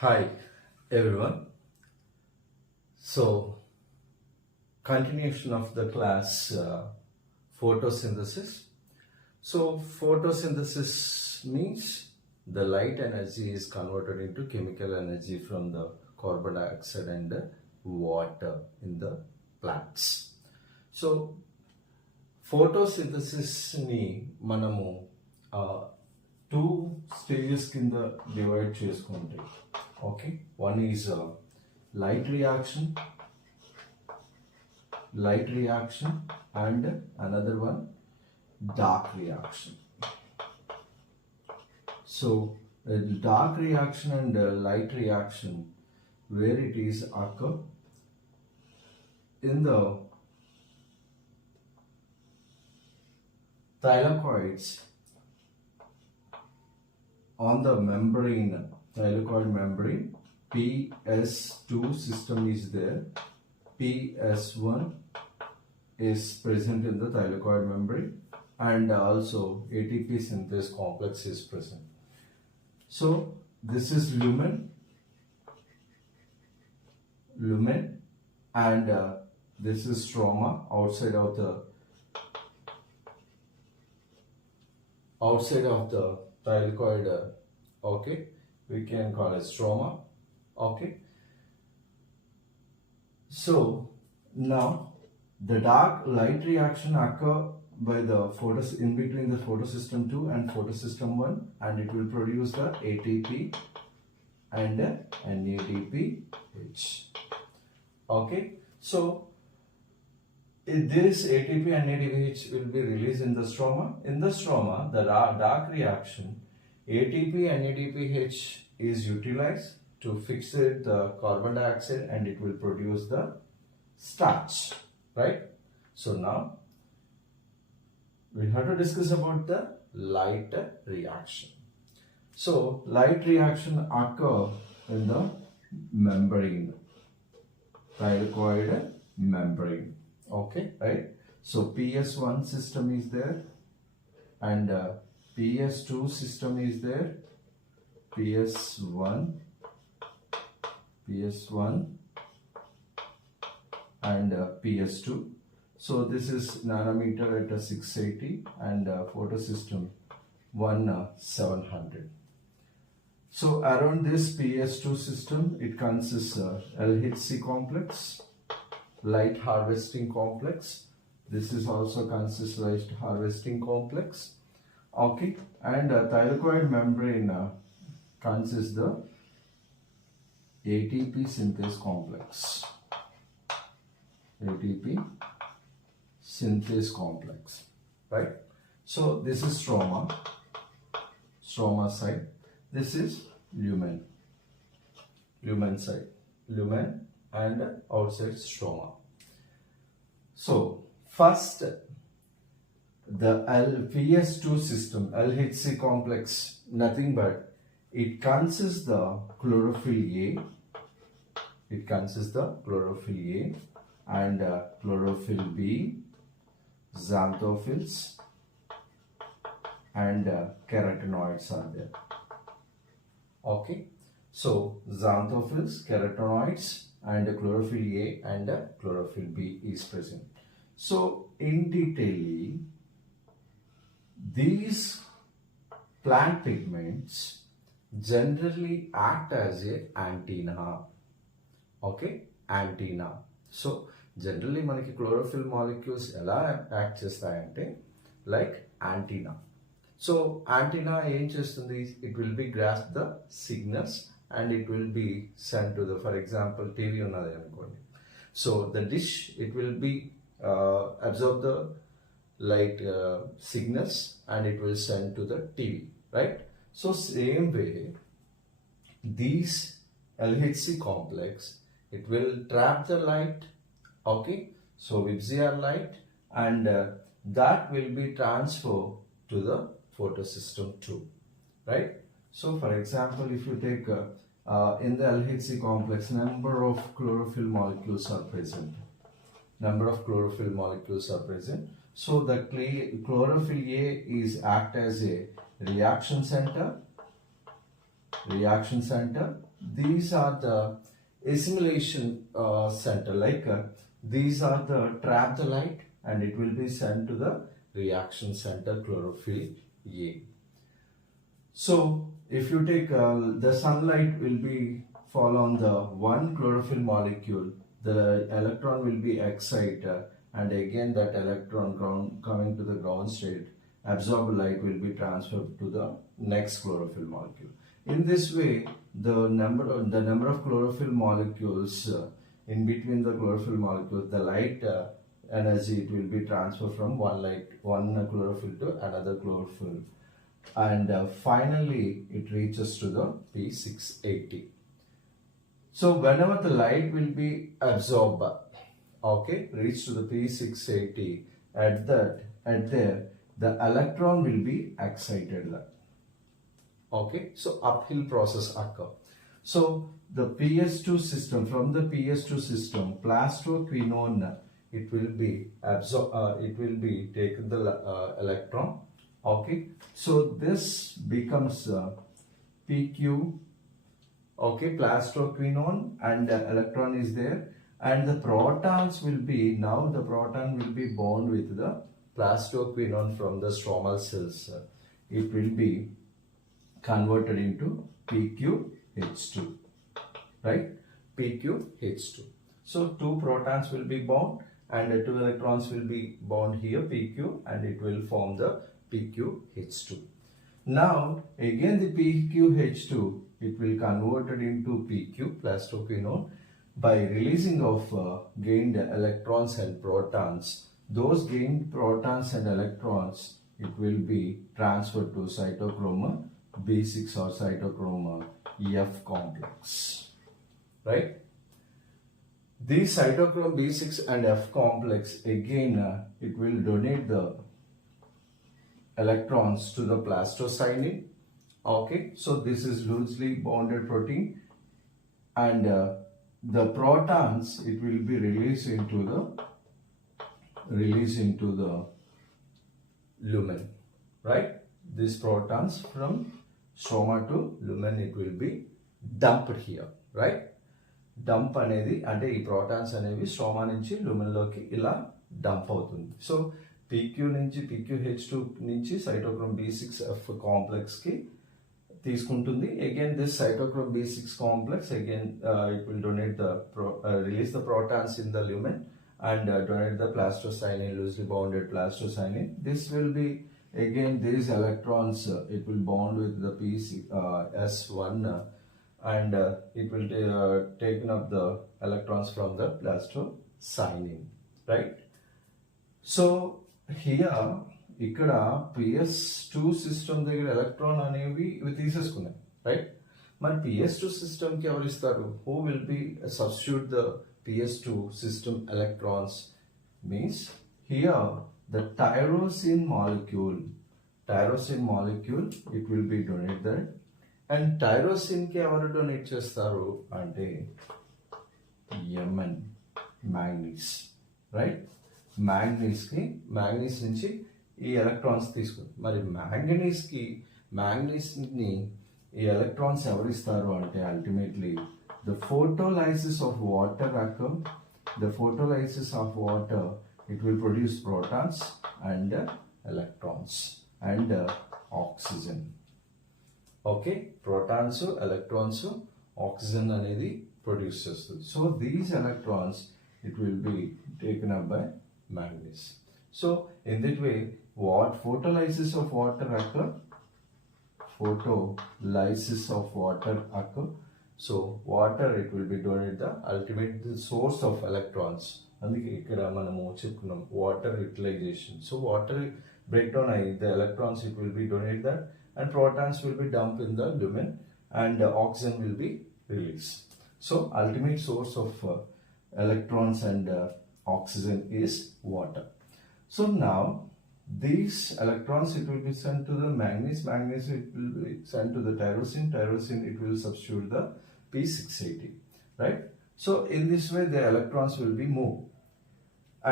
Hi everyone. So, continuation of the class photosynthesis. So, photosynthesis means the light energy is converted into chemical energy from the carbon dioxide and the water in the plants. So, photosynthesis ni manamu two stages కింద divide చేసుకుంటే okay, one is light reaction and another one dark reaction. So dark reaction and light reaction, where it is occur in the thylakoids on the membrane, thylakoid membrane. PS2 system is there, PS1 is present in the thylakoid membrane, and also ATP synthase complex is present. So this is lumen, and this is stroma outside of the thylakoid. Okay, we can call it stroma. Okay, so now the dark light reaction occur by the in between the photosystem 2 and photosystem 1, and it will produce the ATP and NADPH. Okay, so this ATP and NADPH will be released in the stroma. In the stroma, the dark reaction, ATP and NADPH is utilized to fix the carbon dioxide, and it will produce the starch, right? So now we have to discuss about the light reaction. So light reaction occur in the membrane, thylakoid membrane. Okay, right? So PS1 system is there, and PS2 system is there. PS1 and PS2. So this is nanometer at 680, and photosystem 700. So around this PS2 system, it consists LHC complex, light harvesting complex. This is also consists light harvesting complex. Okay, and thylakoid membrane consists the ATP synthase complex. ATP synthase complex, right? So this is stroma side. This is lumen side, lumen and outside stroma. So first, the PS2 system, LHC complex, nothing but it consists the chlorophyll A. It consists the chlorophyll A and chlorophyll B, xanthophylls, and carotenoids are there. Okay, so xanthophylls, carotenoids, and chlorophyll A and chlorophyll B is present. So in detail, these plant pigments generally act as a antenna. Okay, antenna. So generally మనకి chlorophyll molecules ఎలా act చేస్తాయంటే like antenna. So antenna ఏం చేస్తుంది? It will be grasp the signals and it will be sent to the, for example, TV ఉన్నది అనుకోండి. So the dish, it will be absorb the light signals and it will send to the TV, right? So same way, these LHC complex, it will trap the light, okay, so Vibziar light, and that will be transferred to the photosystem 2, right? So for example, if you take in the LHC complex, number of chlorophyll molecules are present. So the chlorophyll A is act as a reaction center, reaction center. These are the assimilation center, like these are the trap the light and it will be sent to the reaction center chlorophyll A. So if you take the sunlight will be fall on the one chlorophyll molecule, the electron will be excited and again that electron coming to the ground state, absorbed light will be transferred to the next chlorophyll molecule. In this way, the number of chlorophyll molecules in between the chlorophyll molecules, the light energy, it will be transferred from one chlorophyll to another chlorophyll, and finally it reaches to the P680. So whenever the light will be absorbed, okay, reach to the P680, at there the electron will be excited. Okay, so uphill process occur. So the PS2 system, from the PS2 system, plastoquinone, it will be taken the electron. Okay, so this becomes PQ. Okay, plastoquinone, and electron is there, and the protons will be, now the proton will be bound with the plastoquinone from the stromal cells. It will be converted into PQH2, right? PQH2. So two protons will be bound and two electrons will be bound here, PQ, and it will form the PQH2. Now again the PQH2, it will converted into PQ, plastoquinone, by releasing of gained electrons and protons. Those gained protons and electrons, it will be transferred to cytochrome B6 or cytochrome F complex, right? These cytochrome B6 and F complex, again it will donate the electrons to the plastocyanin. Okay, so this is loosely bonded protein, and the protons, it will be released into the lumen, right? These protons from stroma to lumen, it will be dumped here, right? Dump అనేది అంటే ఈ protons అనేవి stroma నుంచి lumen లోకి ఇలా dump అవుతుంది. So PQ నుంచి PQH2 నుంచి cytochrome B6F కాంప్లెక్స్ కి తీసుకుంటుంది. Again this cytochrome B6 complex, again it will donate the release the protons in the lumen and donate the plastocyanin, loosely bounded plastocyanin. This will be, again these electrons, it will bond with the S1 and it will taken up the electrons from the plastocyanin, right? So here ఇక్కడ PS2 system దగ్గర electron అనేవి ఇవి తీసేసుకున్నాయి, right? మరి PS2 సిస్టమ్కి ఎవరు ఇస్తారు? Who will be substitute the PS2 system electrons? Means here the tyrosine molecule, it will be donated, and tyrosine కి ఎవరు డొనేట్ చేస్తారు అంటే Mn, మ్యాంగనీస్, రైట్? మ్యాంగనీస్ నుంచి ఈ ఎలక్ట్రాన్స్ తీసుకుంది. మరి మ్యాంగనీస్ ని ఈ ఎలక్ట్రాన్స్ ఎవరిస్తారు అంటే ultimately the photolysis of water occur. The photolysis of water, it will produce protons and electrons and oxygen. Okay, protons, electrons, oxygen అనేది ప్రొడ్యూస్ చేస్తుంది. So these electrons, it will be taken up by manganese. So in that way, what photolysis of water occur? So water, it will be donated the ultimate source of electrons. అందుకే ఇక్కడ మనము చెప్పుకున్నాం water utilization. So water break down అయ్యి the electrons, it will be donated that, and protons will be dumped in the lumen and oxygen will be released. So ultimate source of electrons and oxygen is water. So now these electrons, it will be sent to the manganese, it will be sent to the tyrosine, it will substitute the P680, right? So in this way the electrons will be moved,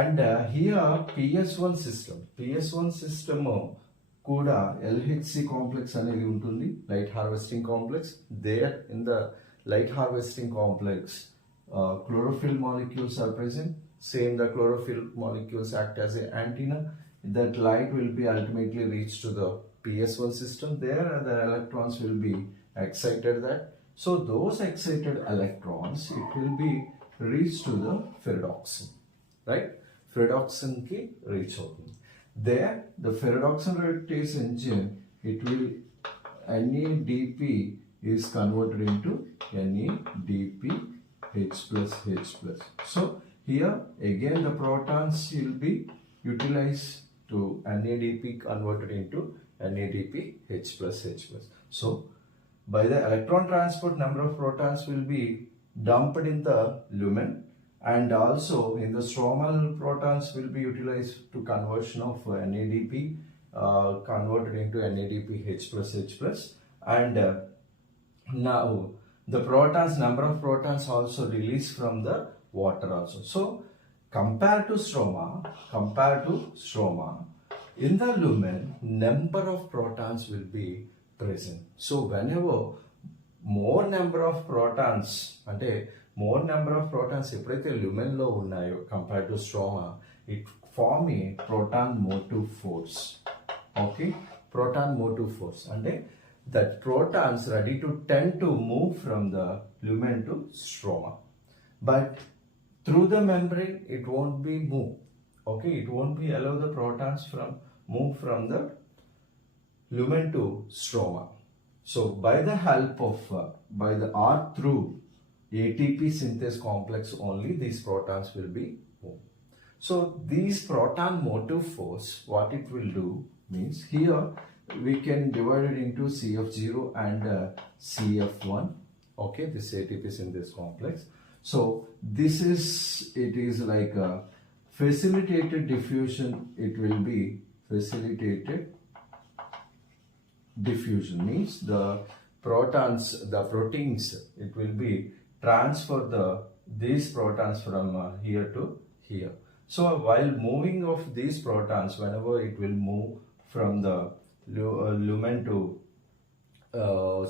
and here PS1 system కూడా LHC complex అనేది ఉంటుంది, light harvesting complex. There in the light harvesting complex, chlorophyll molecules are present. Same, the chlorophyll molecules act as an antenna. That light will be ultimately reached to the PS1 system. There the electrons will be excited that. So those excited electrons, it will be reached to the ferredoxin, right? Ferredoxin ki reach outundi. There the ferredoxin reductase engine, it will NADP is converted into NADP H plus H plus. So here again the protons will be utilized to NADP converted into NADP H plus H plus. So by the electron transport, number of protons will be dumped in the lumen, and also in the stromal protons will be utilized to conversion of NADP converted into NADP H plus H plus. And now the protons, number of protons also released from the water also. So compared to stroma, in the lumen, number of protons will be present. So whenever more number of protons, ante more number of protons epudaithe lumen lo unnayo compared to stroma, it form a proton motive force. Okay, proton motive force ante that protons ready to tend to move from the lumen to stroma, but through the membrane it won't be move. Okay, it won't be allow the protons from move from the lumen to stroma. So by the help of by the or through ATP synthase complex only, these protons will be moved. So these proton motive force, what it will do means, here we can divide it into CF0 and CF1. Okay, this ATP synthase complex. So this is, it is like a facilitated diffusion. It will be facilitated diffusion, means the protons, the proteins, it will be transfer these protons from here to here. So while moving of these protons, whenever it will move from the lumen to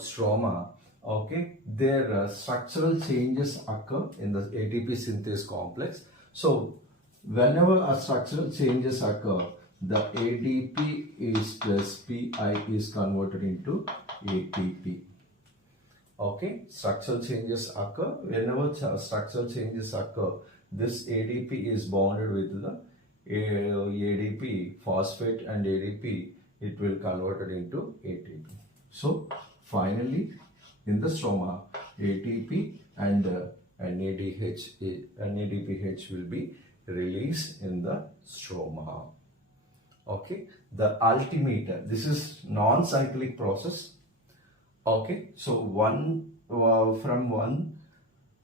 stroma, okay, their structural changes occur in the ATP synthase complex. So whenever a structural changes occur, the ADP is plus PI is converted into ATP. Okay, structural changes occur. Whenever structural changes occur, this ADP is bonded with the ADP phosphate and ADP, it will convert it into ATP. So finally in the stroma, ATP and NADPH will be released in the stroma. Okay, the altimeter, this is non-cyclic process. Okay, so from one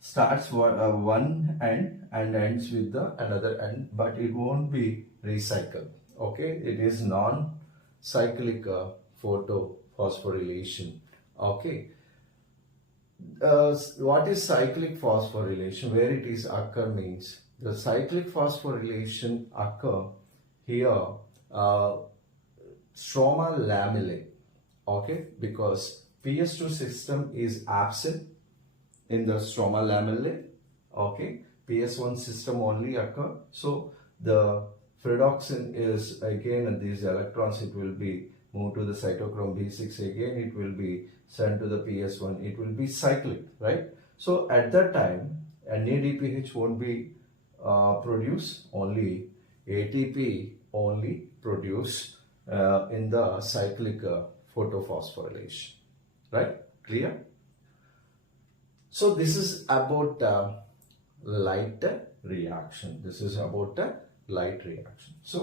starts one end and ends with the another end, but it won't be recycled. Okay, it is non-cyclic photophosphorylation. Okay, what is cyclic phosphorylation? Where it is occur means, the cyclic phosphorylation occur here stroma lamellae. Okay, because PS2 system is absent in the stroma lamellae. Okay, PS1 system only occur. So the ferredoxin is again, these electrons, it will be moved to the cytochrome B6, again it will be sent to the PS1. It will be cyclic, right? So at that time NADPH won't be produced, only ATP only produce in the cyclic photophosphorylation, right? Clear? So this is about light reaction. This is about light reaction. So